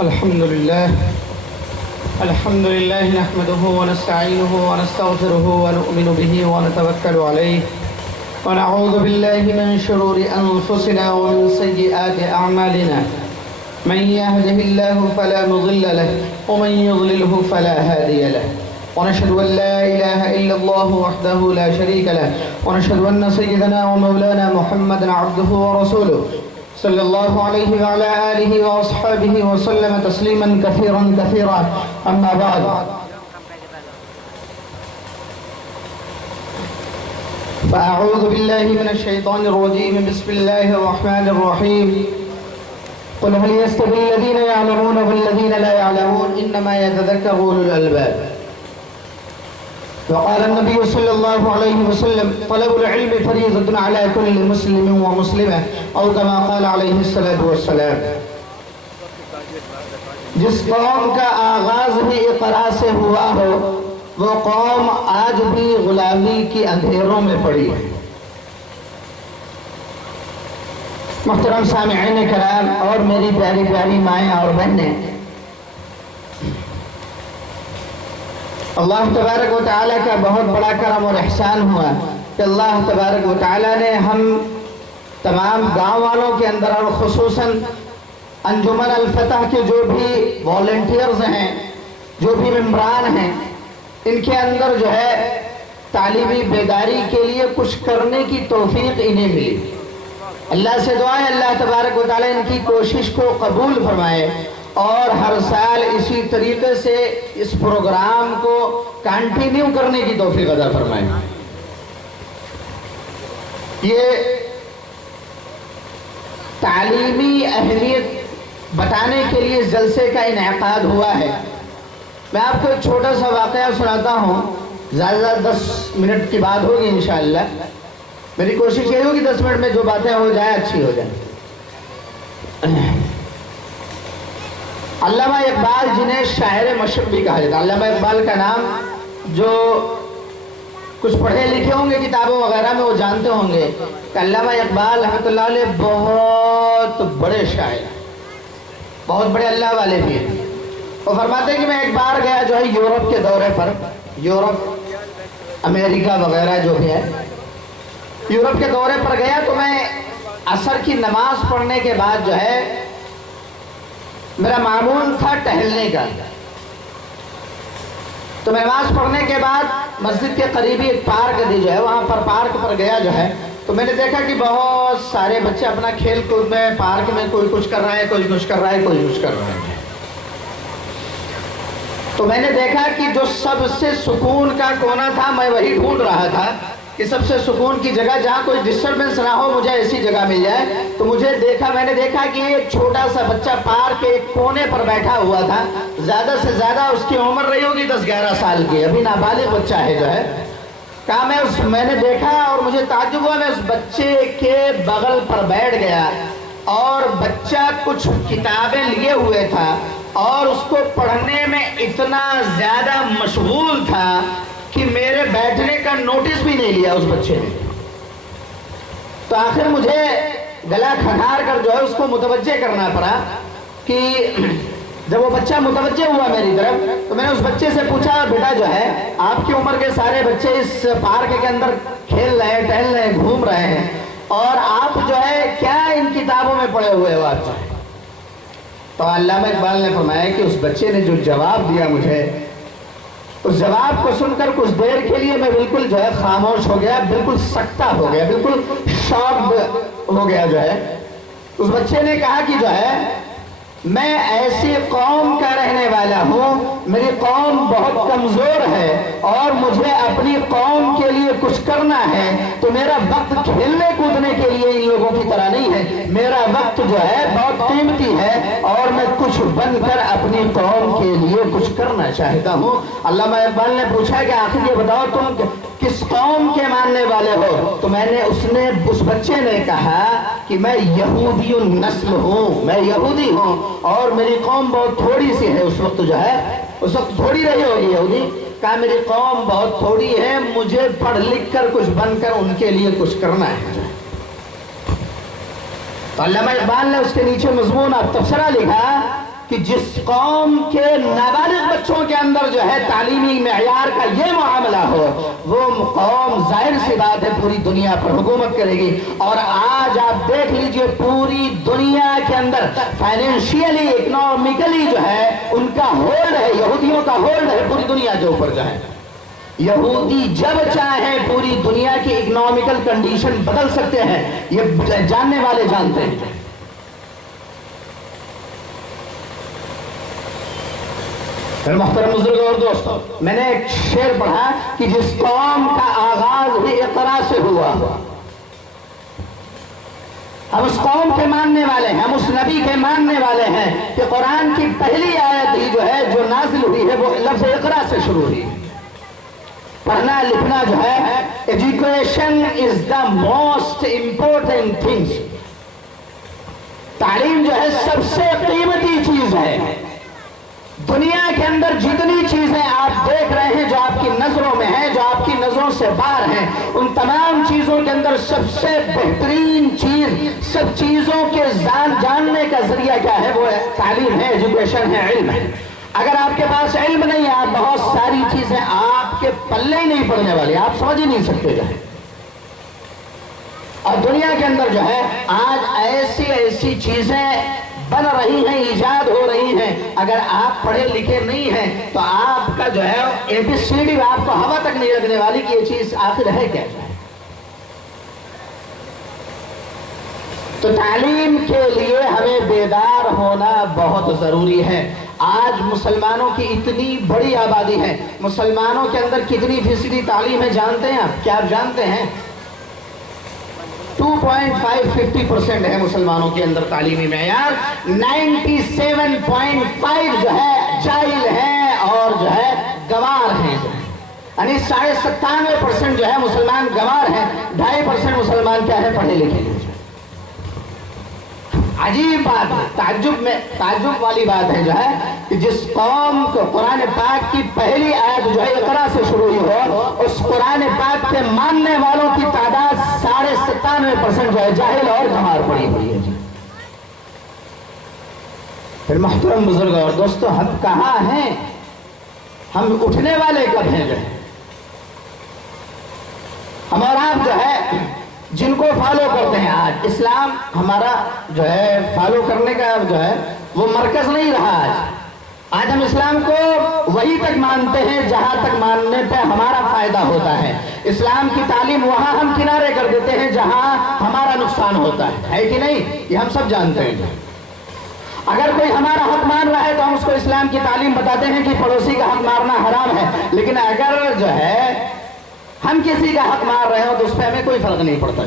الحمد لله نحمده ونستعينه ونستغفره ونؤمن به ونتوكل عليه ونعوذ بالله من شرور أنفسنا ومن سيئات أعمالنا من يهده الله فلا مضل له ومن يضلله فلا هادي له ونشهد أن لا إله إلا الله وحده لا شريك له ونشهد أن سيدنا ومولانا محمدا عبده ورسوله صلى الله عليه وعلى آله وأصحابه وسلم تسليما كثيرا كثيرا أما بعد فأعوذ بالله من الشيطان الرجيم بسم الله الرحمن الرحيم قل هل يستوي الذين يعلمون والذين لا يعلمون إنما يتذكر أولو الألباب وقال النبي صلى الله عليه وسلم طلب العلم فريضة على كل مسلم ومسلمة أو كما قال عليه الصلاة والسلام جس قوم کا آغاز بھی اقرا سے ہوا ہو وہ قوم آج بھی غلامی کی اندھیروں میں پڑی ہے۔ محترم سامعین کرام اور میری پیاری پیاری مائیں اور بہنیں، اللہ تبارک و تعالیٰ کا بہت بڑا کرم اور احسان ہوا کہ اللہ تبارک و تعالیٰ نے ہم تمام گاؤں والوں کے اندر اور خصوصاً انجمن الفتح کے جو بھی والنٹیئرز ہیں، جو بھی ممبران ہیں، ان کے اندر جو ہے تعلیمی بیداری کے لیے کچھ کرنے کی توفیق انہیں ملی۔ اللہ سے دعا ہے اللہ تبارک و تعالیٰ ان کی کوشش کو قبول فرمائے اور ہر سال اسی طریقے سے اس پروگرام کو کنٹینیو کرنے کی توفیق عطا فرمائے۔ یہ تعلیمی اہمیت بتانے کے لیے جلسے کا انعقاد ہوا ہے۔ میں آپ کو ایک چھوٹا سا واقعہ سناتا ہوں، زیادہ 10 منٹ کی بات ہوگی انشاءاللہ۔ میری کوشش یہ ہوگی 10 منٹ میں جو باتیں ہو جائیں اچھی ہو جائیں۔ علامہ اقبال جنہیں شاعر مشرق بھی کہا جاتا ہے، علامہ اقبال کا نام جو کچھ پڑھے لکھے ہوں گے کتابوں وغیرہ میں وہ جانتے ہوں گے کہ علامہ اقبال رحمۃ اللہ علیہ بہت بڑے شاعر، بہت بڑے اللہ والے بھی ہیں۔ وہ فرماتے ہیں کہ میں ایک بار گیا جو ہے یورپ کے دورے پر، یورپ امریکہ وغیرہ جو بھی ہے، یورپ کے دورے پر گیا تو میں عصر کی نماز پڑھنے کے بعد جو ہے میرا معمول تھا ٹہلنے کا، تو میں نماز پڑھنے کے بعد مسجد کے قریبی ایک پارک دی جو ہے، وہاں پر پارک پر گیا جو ہے تو میں نے دیکھا کہ بہت سارے بچے اپنا کھیل کود میں پارک میں کوئی کچھ کر رہا ہے، کوئی کچھ کر رہا ہے، کوئی کچھ کر رہا ہے۔ تو میں نے دیکھا کہ جو سب سے سکون کا کونا تھا میں وہی ڈھونڈ رہا تھا کہ سب سے سکون کی جگہ جہاں کوئی ڈسٹربنس نہ ہو، مجھے ایسی جگہ مل جائے۔ تو میں نے دیکھا کہ ایک چھوٹا سا بچہ پارک کے ایک کونے پر بیٹھا ہوا تھا، زیادہ سے زیادہ اس کی عمر رہی ہوگی 10-11 سال کی، ابھی نابالغ بچہ ہے جو ہے۔ میں نے دیکھا اور مجھے تعجب ہوا، میں اس بچے کے بغل پر بیٹھ گیا اور بچہ کچھ کتابیں لیے ہوئے تھا اور اس کو پڑھنے میں اتنا زیادہ مشغول تھا کہ میرے بیٹھنے کا نوٹس بھی نہیں لیا اس بچے نے۔ تو آخر مجھے گلا کھنار کر جو ہے اس کو متوجہ کرنا پڑا کہ جب وہ بچہ متوجہ ہوا میری طرف تو میں نے اس بچے سے پوچھا، بیٹا جو ہے آپ کی عمر کے سارے بچے اس پارک کے اندر کھیل رہے ہیں، ٹہل رہے ہیں، گھوم رہے ہیں، اور آپ جو ہے کیا ان کتابوں میں پڑھے ہوئے ہو آپ جو ہے؟ تو علامہ اقبال نے فرمایا کہ اس بچے نے جو جواب دیا مجھے، اس جواب کو سن کر کچھ دیر کے لیے میں بالکل جو ہے خاموش ہو گیا، بالکل سکتہ ہو گیا، بالکل شاکڈ ہو گیا جو ہے۔ اس بچے نے کہا کہ جو ہے میں ایسی قوم کا رہنے والا ہوں، میری قوم بہت کمزور ہے اور مجھے اپنی قوم کے لیے کچھ کرنا ہے، تو میرا وقت کھیلنے کودنے کے لیے ان لوگوں کی طرح نہیں ہے، میرا وقت جو ہے بہت قیمتی ہے اور میں کچھ بن کر اپنی قوم کے لیے کچھ کرنا چاہتا ہوں۔ علامہ اقبال نے پوچھا کہ آخر یہ بتاؤ تم کس قوم کے ماننے والے ہو؟ تو اس بچے نے کہا کہ میں یہودی النسل ہوں، میں یہودی ہوں اور میری قوم بہت تھوڑی سی ہے۔ اس وقت جو ہے اس وقت تھوڑی رہی ہوگی یہودی، کہا میری قوم بہت تھوڑی ہے، مجھے پڑھ لکھ کر کچھ بن کر ان کے لیے کچھ کرنا ہے۔ تو علامہ اقبال نے اس کے نیچے مضمون اور تبصرہ لکھا کہ جس قوم کے نابالغ بچوں کے اندر جو ہے تعلیمی معیار کا یہ معاملہ ہو، وہ قوم ظاہر سی بات ہے پوری دنیا پر حکومت کرے گی۔ اور آج آپ دیکھ لیجئے پوری دنیا کے اندر فائنینشیلی اکنامکلی جو ہے ان کا ہولڈ ہے، یہودیوں کا ہولڈ ہے پوری دنیا کے اوپر جو ہے۔ یہودی جب چاہیں پوری دنیا کی اکنامیکل کنڈیشن بدل سکتے ہیں، یہ جاننے والے جانتے ہیں۔ محترم بزرگ اور دوستو، میں نے ایک شعر پڑھا کہ جس قوم کا آغاز بھی اقرا سے ہوا، ہم اس قوم کے ماننے والے ہیں، ہم اس نبی کے ماننے والے ہیں کہ قرآن کی پہلی آیت ہی جو ہے جو نازل ہوئی ہے وہ لفظ اقرا سے شروع ہوئی۔ پڑھنا لکھنا جو ہے، education is the most important things, تعلیم جو ہے سب سے قیمتی چیز ہے۔ دنیا کے اندر جتنی چیزیں آپ دیکھ رہے ہیں جو آپ کی نظروں میں ہیں، جو آپ کی نظروں سے باہر ہیں، ان تمام چیزوں کے اندر سب سے بہترین چیز، سب چیزوں کے جاننے کا ذریعہ کیا ہے؟ وہ تعلیم ہے، ایجوکیشن ہے، علم ہے۔ اگر آپ کے پاس علم نہیں ہے، آپ بہت ساری چیزیں آپ کے پلے ہی نہیں پڑنے والی، آپ سمجھ ہی نہیں سکتے جو ہے۔ اور دنیا کے اندر جو ہے آج ایسی چیزیں بن رہی ہیں، ایجاد ہو رہی ہیں، اگر آپ پڑھے لکھے نہیں ہیں تو آپ کا جو ہے ABCD آپ کو ہوا تک نہیں لگنے والی کہ یہ چیز آخر ہے کیا۔ تو تعلیم کے لیے ہمیں بیدار ہونا بہت ضروری ہے۔ آج مسلمانوں کی اتنی بڑی آبادی ہے، مسلمانوں کے اندر کتنی فیصدی تعلیم ہے جانتے ہیں آپ؟ کیا آپ جانتے ہیں؟ 2.5 ہے مسلمانوں کے اندر تعلیمی معیار، 97.5 جو ہے جاہل ہیں اور جو ہے گوار ہیں، یعنی 97.5% جو ہے مسلمان گوار ہیں، 2.5% مسلمان کیا ہے؟ پڑھے لکھے ہیں۔ عجیب بات ہے، تعجب والی بات ہے جو ہے کہ جس قوم کو قرآن پاک کی پہلی آیت جو ہے اقرا سے شروع ہوئی ہو، اس قرآن پاک کے ماننے والوں کی تعداد 97.5% جو ہے جاہل اور گنوار پڑی ہوئی ہے۔ پھر محترم بزرگ اور دوستو، ہم کہاں ہیں؟ ہم اٹھنے والے کب ہیں جو ہے؟ ہم اور آپ جو ہے جن کو فالو کرتے ہیں، آج اسلام ہمارا جو ہے فالو کرنے کا جو ہے وہ مرکز نہیں رہا۔ آج ہم اسلام کو وہی تک مانتے ہیں جہاں تک ماننے پہ ہمارا فائدہ ہوتا ہے۔ اسلام کی تعلیم وہاں ہم کنارے کر دیتے ہیں جہاں ہمارا نقصان ہوتا ہے کہ نہیں؟ یہ ہم سب جانتے ہیں۔ اگر کوئی ہمارا حق مان رہا ہے تو ہم اس کو اسلام کی تعلیم بتاتے ہیں کہ پڑوسی کا حق مارنا حرام ہے، لیکن اگر جو ہے ہم کسی کا حق مار رہے ہو تو اس پہ ہمیں کوئی فرق نہیں پڑتا۔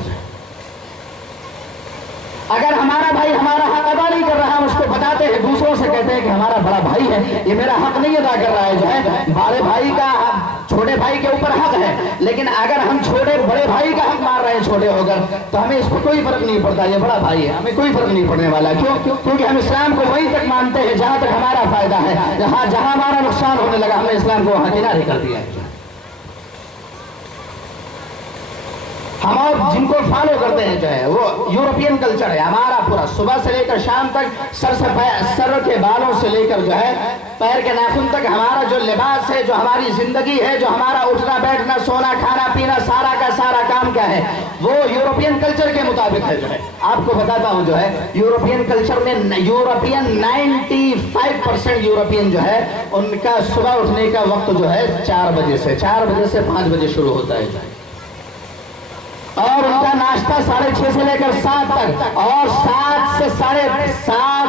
اگر ہمارا بھائی ہمارا حق ادا نہیں کر رہا، ہم اس کو بتاتے ہیں، دوسروں سے کہتے ہیں کہ ہمارا بڑا بھائی ہے، یہ میرا حق نہیں ادا کر رہا ہے جو ہے۔ بڑے بھائی کا چھوٹے بھائی کے اوپر حق ہے، لیکن اگر ہم بڑے بھائی کا حق مار رہے ہیں چھوٹے ہو کر، تو ہمیں اس پہ کوئی فرق نہیں پڑتا، یہ بڑا بھائی ہے، ہمیں کوئی فرق نہیں پڑنے والا۔ کیوں؟ کیونکہ ہم اسلام کو وہیں تک مانتے ہیں جہاں تک ہمارا فائدہ ہے، جہاں ہمارا نقصان ہونے لگا ہم نے اسلام کو وہاں کنارے کر دیا۔ ہم اور جن کو فالو کرتے ہیں جو ہے وہ یورپین کلچر ہے ہمارا، پورا صبح سے لے کر شام تک، سر کے بالوں سے لے کر جو ہے پیر کے ناخن تک ہمارا جو لباس ہے، جو ہماری زندگی ہے، جو ہمارا اٹھنا بیٹھنا سونا کھانا پینا سارا کا سارا کام کیا ہے؟ وہ یورپین کلچر کے مطابق ہے جو ہے۔ آپ کو بتاتا ہوں جو ہے یورپین کلچر میں 95% یورپین جو ہے ان کا صبح اٹھنے کا وقت جو ہے 4 بجے سے 5 بجے شروع ہوتا ہے، اور ان کا ناشتہ 6:30 سے لے کر 7 تک، اور 7 سے ساڑھے 7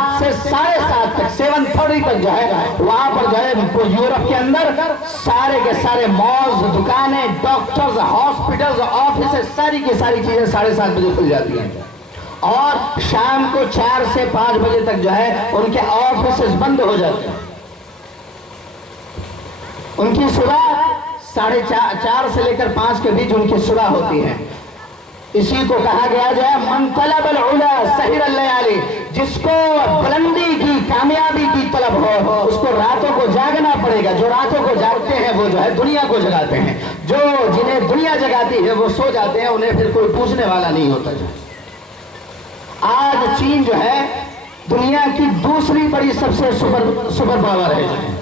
تک 7:30 تک جو ہے وہاں پر جو ہے یورپ کے اندر سارے کے سارے مالز، دکانیں، ڈاکٹرز، ہاسپٹلز، آفیسز، ساری کی ساری چیزیں 7:30 بجے کھل جاتی ہیں، اور شام کو 4 سے 5 بجے تک جو ہے ان کے آفیسز بند ہو جاتے ہیں۔ ان کی صبح 4:30 سے لے کر 5 کے بیچ ان کی صبح ہوتی ہے۔ اسی کو کہا گیا جو ہے من طلب العلا سحر اللیالی، جس کو بلندی کی کامیابی کی طلب ہو اس کو راتوں کو جاگنا پڑے گا۔ جو راتوں کو جاگتے ہیں وہ جو ہے دنیا کو جگاتے ہیں، جو جنہیں دنیا جگاتی ہے وہ سو جاتے ہیں، انہیں پھر کوئی پوچھنے والا نہیں ہوتا۔ آج چین جو ہے دنیا کی دوسری بڑی سب سے سپر پاور ہے جو ہے.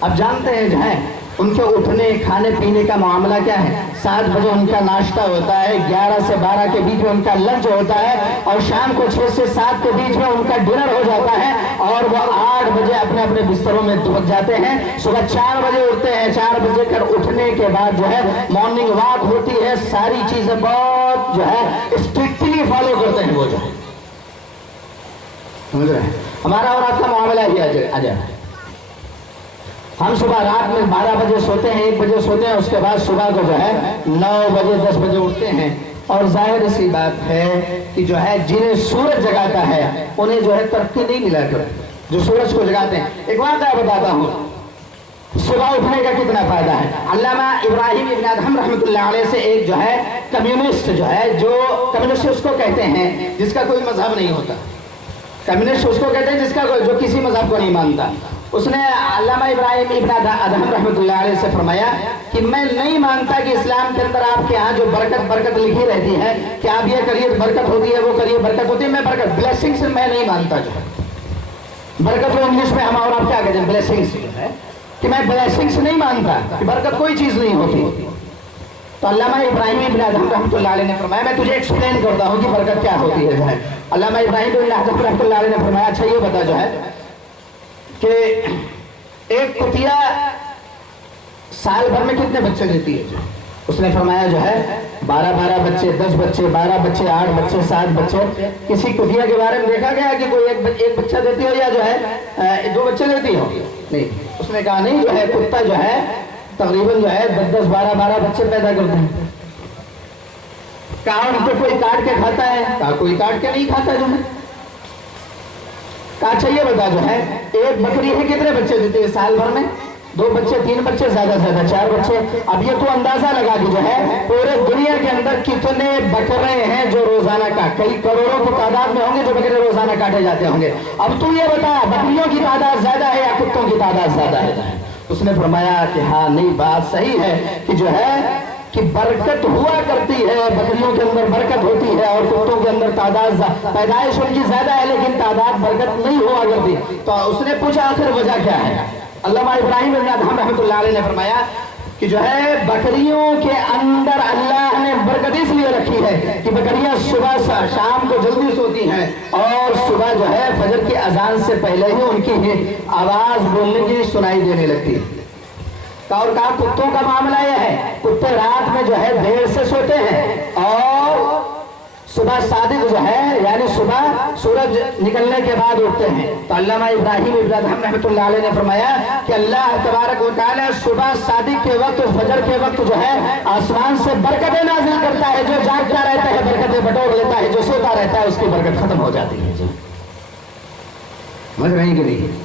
اب جانتے ہیں جو ہے ان کے اٹھنے کھانے پینے کا معاملہ کیا ہے. 7 بجے ان کا ناشتہ ہوتا ہے, 11 سے 12 کے بیچ میں ان کا لنچ ہوتا ہے, اور شام کو 6 سے 7 کے بیچ میں ان کا ڈنر ہو جاتا ہے, اور وہ 8 بجے اپنے اپنے بستروں میں دبک جاتے ہیں. صبح 4 بجے اٹھتے ہیں. 4 بجے کر اٹھنے کے بعد جو ہے مارننگ واک ہوتی ہے. ساری چیزیں بہت جو ہے اسٹرکٹلی فالو کرتے ہیں وہ جو ہے. سمجھ رہے ہیں. ہمارا اور آپ کا معاملہ ہی آ جائے. ہم صبح رات میں 12 بجے سوتے ہیں, 1 بجے سوتے ہیں, اس کے بعد صبح کو جو ہے 9 بجے 10 بجے اٹھتے ہیں. اور ظاہر سی بات ہے کہ جو ہے جنہیں سورج جگاتا ہے انہیں جو ہے ترقی نہیں ملا کرتی جو سورج کو جگاتے ہیں. ایک واقعہ بتاتا ہوں صبح اٹھنے کا کتنا فائدہ ہے. علامہ ابراہیم ابن ادہم رحمۃ اللہ علیہ سے ایک جو ہے کمیونسٹ جو ہے, جو کمیونسٹ اس کو کہتے ہیں جس کا کوئی مذہب نہیں ہوتا. کمیونسٹ اس کو کہتے ہیں جس کا جو کسی مذہب کو نہیں مانتا. اس نے علامہ ابراہیم ابن ادہم رحمۃ اللہ علیہ سے فرمایا کہ میں نہیں مانتا کہ اسلام کے اندر آپ کے ہاں جو برکت لکھی رہتی ہے کہ آپ یہ کریے برکت ہوتی ہے, وہ کریے برکت ہوتی ہے. میں برکت بلیسنگ سے میں نہیں مانتا. جو برکت کو انگلش میں ہم اور آپ کیا کہتے ہیں بلیسنگ سے, جو ہے کہ میں بلیسنگ سے نہیں مانتا کہ برکت کوئی چیز نہیں ہوتی. تو علامہ ابراہیم ابن ادہم رحمۃ اللہ علیہ نے فرمایا میں تجھے ایکسپلین کرتا ہوں کہ برکت کیا ہوتی ہے. جو ہے علامہ ابراہیم ابن ادہم رحمۃ اللہ علیہ نے فرمایا اچھا یہ بتا جو ہے کہ ایک کتیا سال بھر میں کتنے بچے دیتی ہے. اس نے فرمایا جو ہے 12 بچے, 10 بچے, 12 بچے, 8 بچے, 7 بچے. کسی کتیا کے بارے میں دیکھا گیا کہ کوئی ایک بچہ دیتی ہو یا جو ہے 2 بچے دیتی ہو؟ نہیں. اس نے کہا نہیں, جو ہے کتا جو ہے تقریباً جو ہے 10 12 بچے پیدا کرتے ہیں. کہا ان کو کوئی کاٹ کے کھاتا ہے؟ کہا کوئی کاٹ کے نہیں کھاتا. جو ہے کہا اچھا یہ بتا جو ہے ایک بکری ہے کتنے بچے دیتی ہے سال بھر میں؟ 2 بچے, 3 بچے, زیادہ سے زیادہ 4 بچے. اب یہ تو اندازہ لگا کہ جو ہے پورے دنیا کے اندر کتنے بکرے ہیں جو روزانہ کئی کروڑوں کی تعداد میں ہوں گے جو بکرے روزانہ کاٹے جاتے ہوں گے. اب تو یہ بتا بکریوں کی تعداد زیادہ ہے یا کتوں کی تعداد زیادہ ہے؟ اس نے فرمایا کہ ہاں نہیں بات صحیح ہے کہ جو ہے کہ برکت ہوا کرتی ہے, بکریوں کے اندر برکت ہوتی ہے اور کتوں کے اندر تعداد پیدائش ان کی زیادہ ہے لیکن تعداد برکت نہیں ہوا کرتی. تو اس نے پوچھا آخر وجہ کیا ہے؟ علامہ ابراہیم ابن ادہم رحمۃ اللہ علیہ نے فرمایا کہ جو ہے بکریوں کے اندر اللہ نے برکت اس لیے رکھی ہے کہ بکریاں صبح شام کو جلدی سوتی ہیں اور صبح جو ہے فجر کی اذان سے پہلے ہی ان کی آواز بولنے کی سنائی دینے لگتی ہے. اور کہا کتوں کا معاملہ یہ ہے کتے رات میں جو ہے دیر سے سوتے ہیں اور صبح صادق جو ہے یعنی صبح سورج نکلنے کے بعد اٹھتے ہیں. تو علامہ ابراہیم ابن ادہم رحمۃ اللہ علیہ نے فرمایا کہ اللہ تبارک و تعالی صبح صادق کے وقت فجر کے وقت جو ہے آسمان سے برکتیں نازل کرتا ہے. جو جاگتا رہتا ہے برکتیں بٹور لیتا ہے, جو سوتا رہتا ہے اس کی برکت ختم ہو جاتی ہے. سمجھ رہے ہیں کہ نہیں؟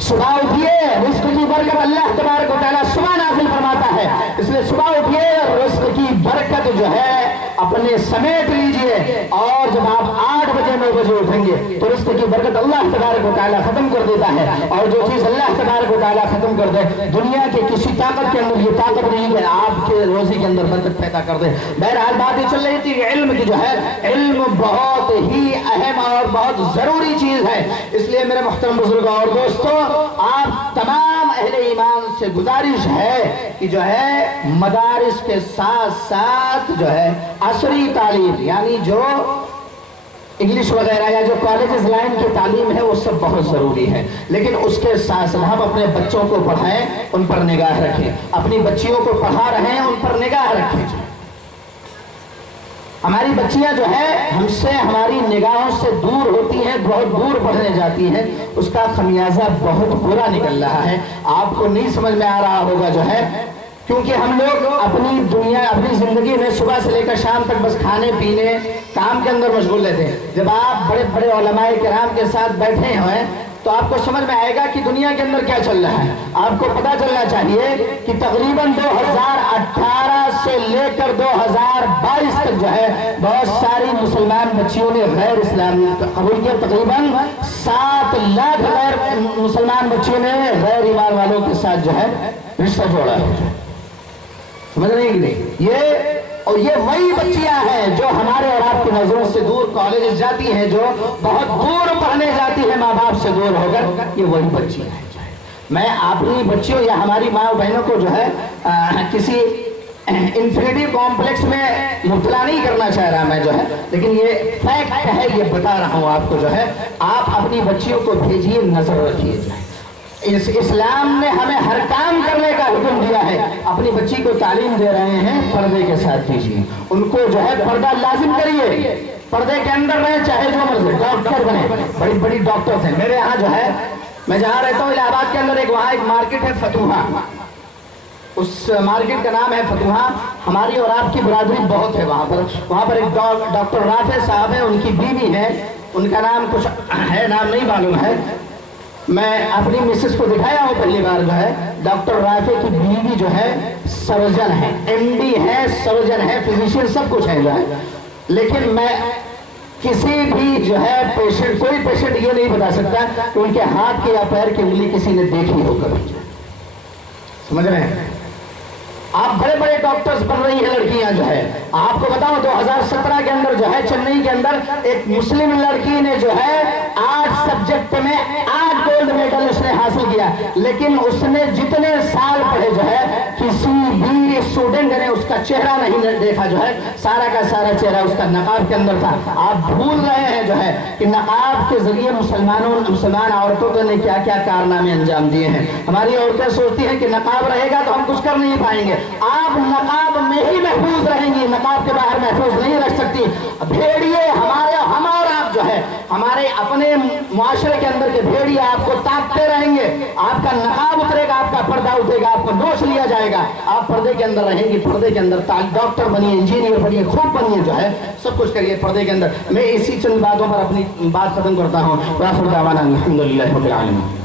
صبح اٹھیے رزق کی برکت اللہ تبارک و تعالیٰ صبح نازل فرماتا ہے. اس لیے صبح اٹھیے رزق کی برکت جو ہے اپنے سمیٹ لیجئے اور جب آپ 8 بجے 9 بجے اٹھیں گے تو رزق کی برکت اللہ تبارک و تعالیٰ ختم کر دیتا ہے. اور جو چیز اللہ تبارک و تعالیٰ ختم کر دے دنیا کے کسی طاقت کے اندر یہ طاقت نہیں کہ آپ کے روزی کے اندر برکت پیدا کر دے. بہرحال بات یہ چل رہی تھی کہ علم کی جو ہے علم بہت ہی اہم اور بہت ضروری چیز ہے. اس لیے میرے محترم بزرگوں اور دوستوں آپ تمام اہل ایمان سے گزارش ہے کہ جو ہے مدارس کے ساتھ ساتھ جو ہے عصری تعلیم یعنی جو انگلش وغیرہ یا جو کالجز لائن کی تعلیم ہے وہ سب بہت ضروری ہے. لیکن اس کے ساتھ ساتھ ہم اپنے بچوں کو پڑھائیں, ان پر نگاہ رکھیں. اپنی بچیوں کو پڑھا رہے ہیں ان پر نگاہ رکھیں. ہماری بچیاں جو ہے ہم سے ہماری نگاہوں سے دور ہوتی ہیں, بہت دور پڑھنے جاتی ہیں. اس کا خمیازہ بہت برا نکل رہا ہے. آپ کو نہیں سمجھ میں آ رہا ہوگا جو ہے کیونکہ ہم لوگ اپنی زندگی میں صبح سے لے کر شام تک بس کھانے پینے کام کے اندر مشغول رہتے ہیں. جب آپ بڑے بڑے علماء کرام کے ساتھ بیٹھے ہوئے تو آپ کو سمجھ میں آئے گا کہ دنیا کے اندر کیا چل رہا ہے. آپ کو پتا چلنا چاہیے کہ تقریباً 2018 سے لے کر 2022 تک جو ہے بہت ساری مسلمان بچیوں نے غیر اسلامی قبول کیا. تقریباً 7 لاکھ غیر مسلمان بچیوں نے غیر ایمان والوں کے ساتھ جو ہے رشتہ جوڑا ہے. سمجھ رہے ہیں کہ نہیں؟ یہ اور یہ وہی بچیاں ہیں جو ہمارے اور آپ کی نظروں سے دور کالج جاتی ہیں، جو بہت دور پڑھنے جاتی ہیں ماں باپ سے دور ہو کر، یہ وہی بچیاں ہیں۔ میں اپنی بچیوں یا ہماری ماں و بہنوں کو جو ہے کسی انفینٹی کمپلیکس میں مبتلا نہیں کرنا چاہ رہا میں جو ہے، لیکن یہ فیکٹ ہے، یہ بتا رہا ہوں آپ کو جو ہے، آپ اپنی بچیوں کو بھیجیے، نظر رکھیے۔ اسلام نے ہمیں ہر کام کرنے کا حکم دیا ہے، اپنی بچی کو تعلیم دے رہے ہیں، پردے کے ساتھ دیجیے، ان کو جو ہے پردہ لازم کریے، پردے کے اندر رہے، چاہے جو مرضی، ڈاکٹر بنے، بڑی بڑی ڈاکٹرز ہیں میرے ہاں جو ہے، میں جہاں رہتا ہوں الہ آباد کے اندر وہاں ایک مارکیٹ ہے فتوحہ، اس مارکیٹ کا نام ہے فتوحہ، ہماری اور آپ کی برادری بہت ہے وہاں پر ایک ڈاکٹر رافع صاحب ہیں، ان کی بیوی ہے، ان کا نام کچھ ہے، نام نہیں معلوم ہے، میں اپنی مسز کو دکھایا ہوں پہلی بار جو ہے، ڈاکٹر رافع کی بیوی جو ہے سرجن ہے، ایم ڈی ہے، سرجن ہے، فزیشین، سب کچھ ہے جو ہے، لیکن میں کسی بھی جو ہے پیشنٹ، کوئی پیشنٹ یہ نہیں بتا سکتا کہ ان کے ہاتھ کی یا پیر کی انگلی کسی نے دیکھی ہو کبھی، سمجھ رہے ہیں؟ آپ بڑے بڑے ڈاکٹرز بن رہی ہیں لڑکیاں جو ہے، آپ کو بتاؤں 2017 کے اندر جو ہے چنئی کے اندر ایک مسلم لڑکی نے جو ہے 8 سبجیکٹ میں 8 گولڈ میڈل اس نے حاصل کیا، لیکن اس نے جتنے سال پڑھے جو ہے کسی بھی اسٹوڈنٹ نے اس کا چہرہ نہیں دیکھا جو ہے، سارا کا سارا چہرہ اس کا نقاب کے اندر تھا۔ آپ بھول رہے ہیں جو ہے کہ نقاب کے ذریعے مسلمان عورتوں نے کیا کیا کارنامے انجام دیے ہیں۔ ہماری عورتیں سوچتی ہیں کہ نقاب رہے گا تو ہم کچھ کر نہیں پائیں گے، آپ نقاب میں ہی محفوظ رہیں گی، نقاب کے باہر محفوظ نہیں رکھ سکتی۔ بھیڑیے ہم اور آپ جو ہے ہمارے اپنے معاشرے کے اندر کے بھیڑیے آپ کو تاکتے رہیں گے، آپ کا نقاب اترے گا، آپ کا پردہ اترے گا، آپ کو نوچ لیا جائے گا، آپ پردے کے اندر رہیں گی، پردے کے اندر ڈاکٹر بنیے، انجینئر بنیے، خوب بنیے جو ہے، سب کچھ کریے پردے کے اندر۔ میں اسی چند باتوں پر اپنی بات ختم کرتا ہوں۔ وآخر دعوانا الحمدللہ رب العالمین۔